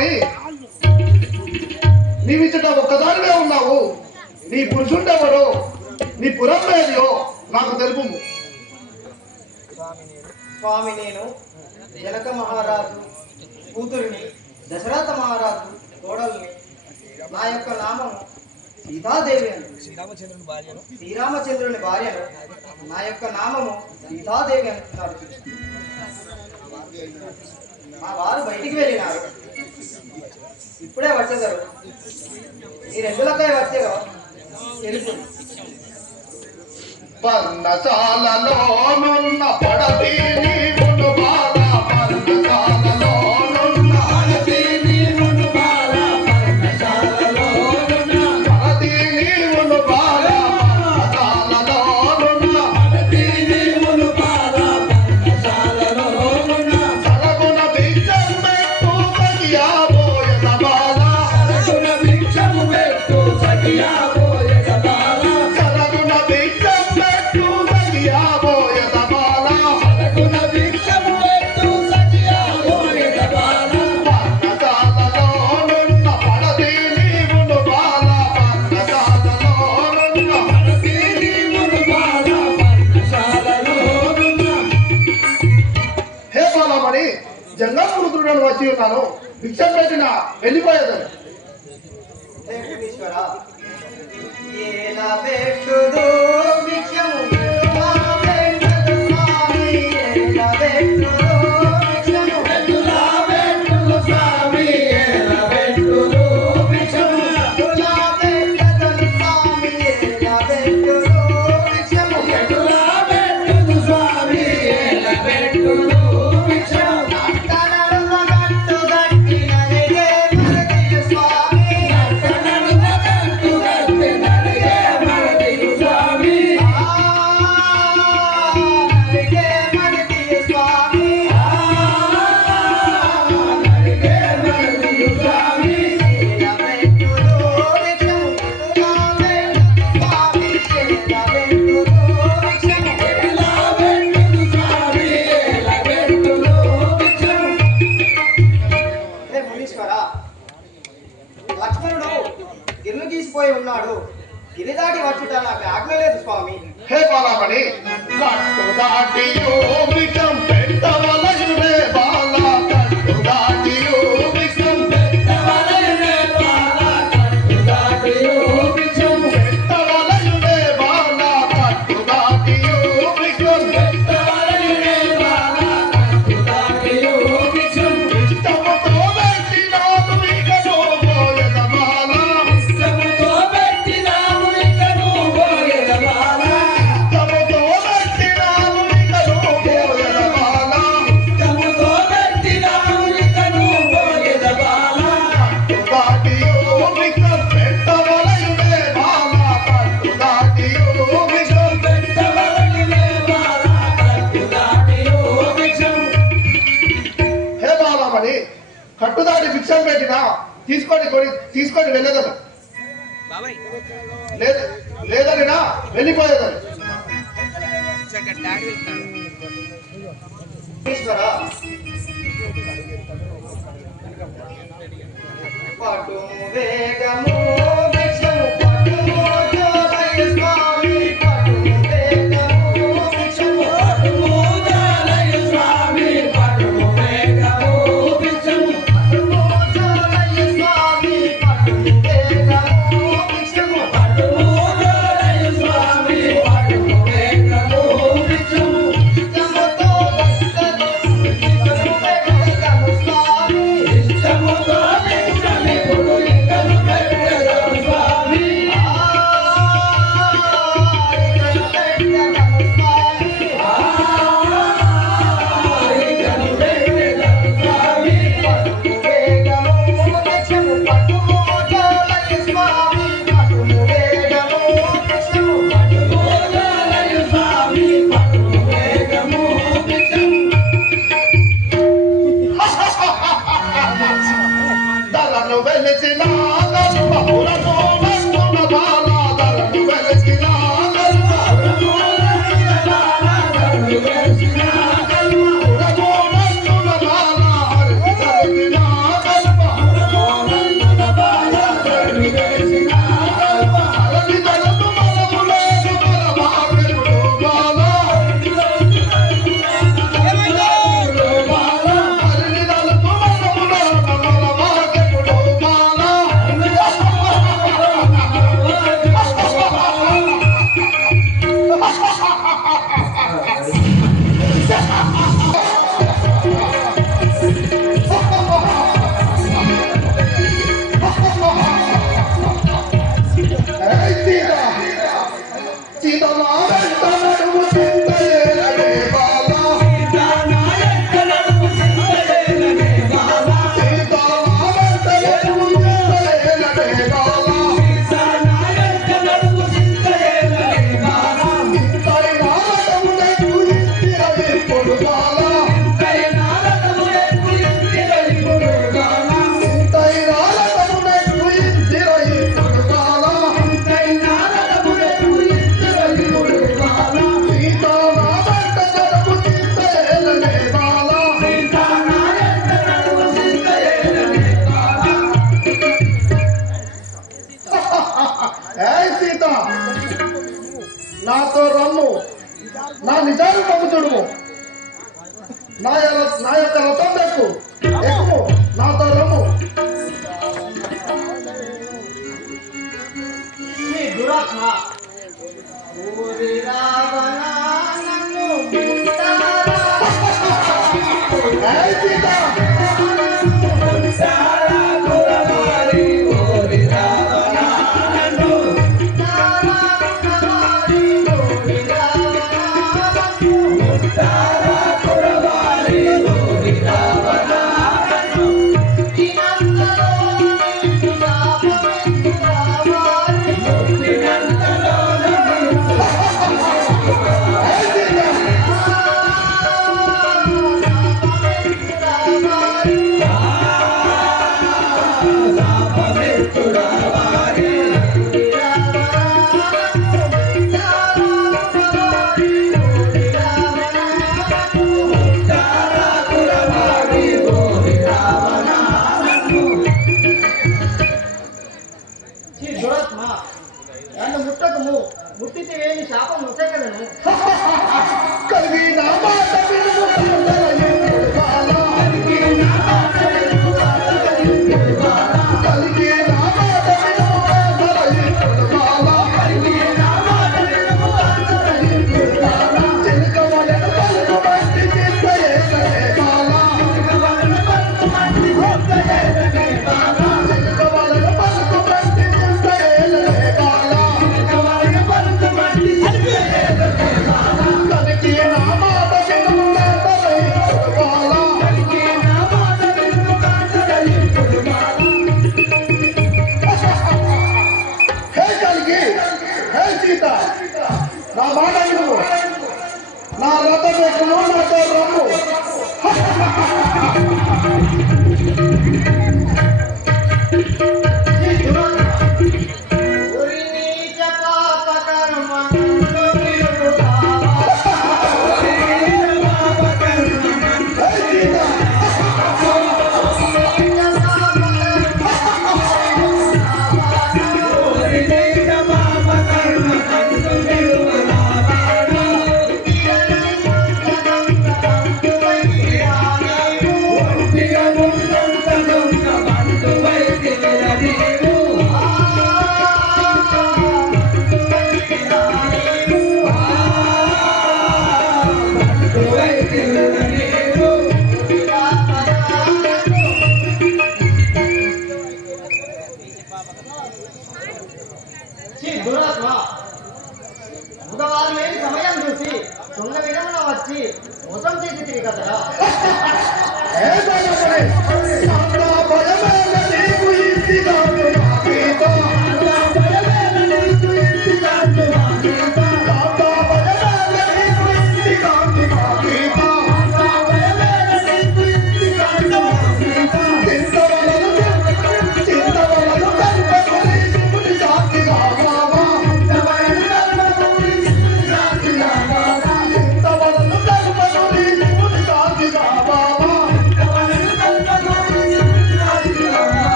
కానీ నీవిచ్చట ఒక్కదానివే ఉన్నావు. నీ పురుషుండెవరో నీ పురం నాకు తెలుపు. స్వామి నేను జనక మహారాజు కూతురిని దశరథ మహారాజు తోడల్ని నా యొక్క నామం సీతాదేవి అని శ్రీరామచంద్రుని భార్యను? శ్రీరామచంద్రుని భార్యను నా యొక్క నామము సీతాదేవి అంటున్నారు మా వారు బయటికి వెళ్ళినారు. ఇప్పుడే వచ్చేసారు. ఈ రెండులపై వచ్చారు తెలుసు. పన్న పర్ణశాలలోనున్న పడతీని వెళ్ళిపోయేదని ఎలా పెట్టుదో గిర్ను తీసిపోయి ఉన్నాడు. గిరి దాటి వచ్చుట నాకు ఆజ్ఞ లేదు స్వామి. హే పాలాపడి తీసుకోండి కొడి తీసుకోండి వెళ్ళేదా లేదనినా వెళ్ళిపోయేదాన్ని పటు వేగము 记得吗？记？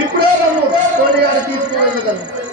ఇప్పుడే నన్ను తోడి గారు తీసుకువెళ్ళగలను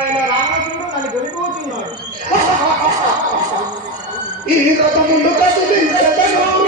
దురత్ముడైన రావణుడు నన్ను గొలిపోతున్నాడు ఈ రథములు కదిలించెదను